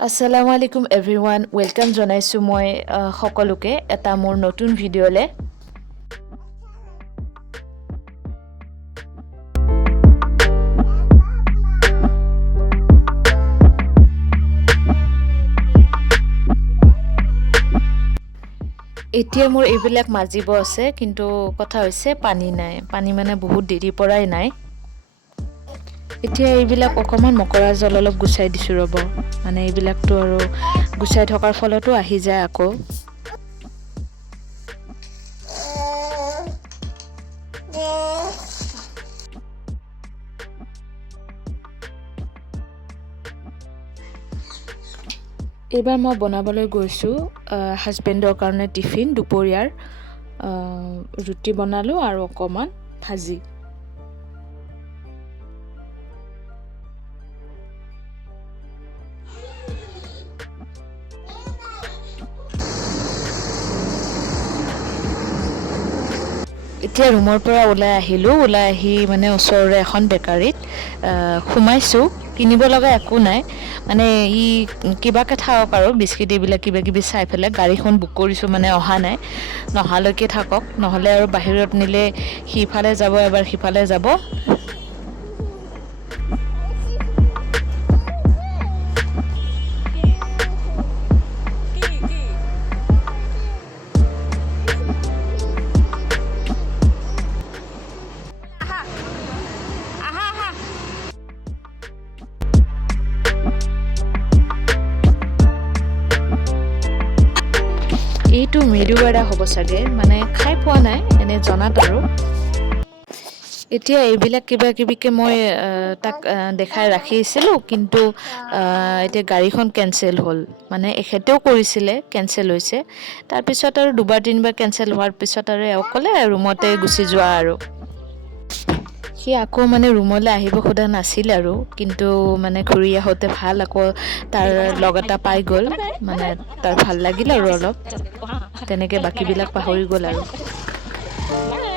আসসালামু আলাইকুম everyone welcome জনাইছো মই সকলোকে এটা মোৰ নতুন ভিডিঅ'লে এতিয়া মোৰ এইবিলাক মাজিব আছে কিন্তু কথা হৈছে পানী নাই পানী মানে বহুত দেৰি পৰাই নাই এতিয়া এইবিলাক অকমান মকৰা জল অলপ গুছাই দিছো ৰব মানে এইবিলাকটো আৰু গুছাই থকাৰ ফলতো আহি যায় আকৌ এইবাৰ মই বনাবলৈ গৈছো হাজবেণ্ডৰ কাৰণে টিফিন দুপৰীয়াৰ ৰুটি বনালো আৰু অকমান ভাজি এতিয়া ৰুমৰ পৰা ওলাই আহিলো ওলাই আহি মানে ওচৰৰে এখন বেকাৰীত খুমাইছো কিনিব লগা একো নাই মানে ই কিবাকে থাকক আৰু বিস্কিট এইবিলাক কিবা কিবি চাই পেলাই গাড়ীখন বুক কৰিছো মানে অহা নাই নহালৈকে থাকক নহলে আৰু বাহিৰত নিলে সিফালে যাব এবাৰ সিফালে যাব এইটো মেদুৱাৰা হ'ব চাগে মানে খাই পোৱা নাই এনে জনাত আৰু এতিয়া এইবিলাক কিবা কিবিকে মই তাক দেখাই ৰাখিছিলোঁ কিন্তু এতিয়া গাড়ীখন কেনচেল হ'ল মানে এখেতেও কৰিছিলে কেনচেল হৈছে তাৰপিছত আৰু দুবাৰ তিনিবাৰ কেনচেল হোৱাৰ পিছত আৰু এওঁ ক'লে ৰুমতে গুচি যোৱা আৰু সি আকৌ মানে ৰুমলৈ আহিব খোজা নাছিল আৰু কিন্তু মানে ঘূৰি আহোঁতে ভাল আকৌ তাৰ লগ এটা পাই গ'ল মানে তাৰ ভাল লাগিল আৰু অলপ তেনেকৈ বাকীবিলাক পাহৰি গ'ল আৰু